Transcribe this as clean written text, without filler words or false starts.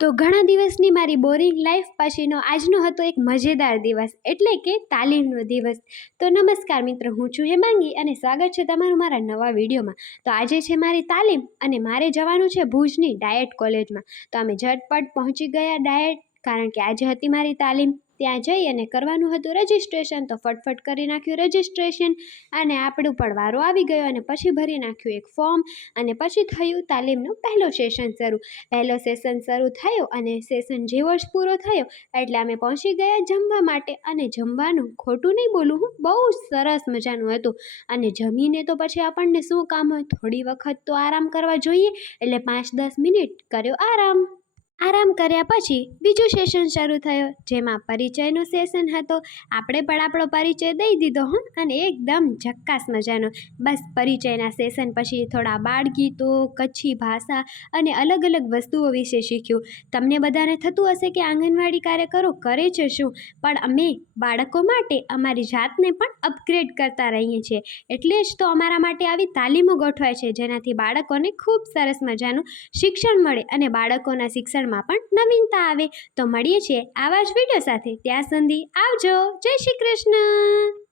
તો ઘણા દિવસની મારી બોરિંગ લાઈફ પછીનો આજનો હતો એક મજેદાર દિવસ, એટલે કે તાલીમનો દિવસ. તો નમસ્કાર મિત્રો, હું છું હેમાંગી અને સ્વાગત છે તમારું મારા નવા વિડીયોમાં. તો આજે છે મારી તાલીમ અને મારે જવાનું છે ભુજની ડાયટ કોલેજમાં. તો અમે ઝટપટ પહોંચી ગયા ડાયટ, કારણ કે આજે હતી મારી તાલીમ. ત્યાં જઈ અને કરવાનું હતું રજિસ્ટ્રેશન, તો ફટફટ કરી નાખ્યું રજિસ્ટ્રેશન અને આપણું પણ વારો આવી ગયો અને પછી ભરી નાખ્યું એક ફોર્મ અને પછી થયું તાલીમનો પહેલો સેશન શરૂ થયો અને સેશન જેવો જ પૂરો થયો એટલે અમે પહોંચી ગયા જમવા માટે. અને જમવાનું ખોટું નહીં બોલું, હું બહુ સરસ મજાનું હતું. અને જમીને તો પછી આપણને શું કામ હોય, થોડી વખત તો આરામ કરવા જોઈએ, એટલે 5-10 મિનિટ કર્યો આરામ કર્યા પછી બીજું સેશન શરૂ થયો, જેમાં પરિચયનો સેશન હતો. આપણે પણ આપણો પરિચય દઈ દીધો અને એકદમ ઝક્કાસ મજાનો. બસ પરિચયના સેશન પછી થોડા બાળગીતો, કચ્છી ભાષા અને અલગ અલગ વસ્તુઓ વિશે શીખ્યું. તમને બધાને થતું હશે કે આંગણવાડી કાર્યકરો કરે છે શું, પણ અમે બાળકો માટે અમારી જાતને પણ અપગ્રેડ કરતા રહીએ છીએ. એટલે જ તો અમારા માટે આવી તાલીમો ગોઠવાય છે, જેનાથી બાળકોને ખૂબ સરસ મજાનું શિક્ષણ મળે અને બાળકોના શિક્ષણમાં પણ નવીનતા આવે. તો મળીએ છીએ આવા જ વિડીયો સાથે. ત્યાં સુધી આવજો. જય શ્રી કૃષ્ણ.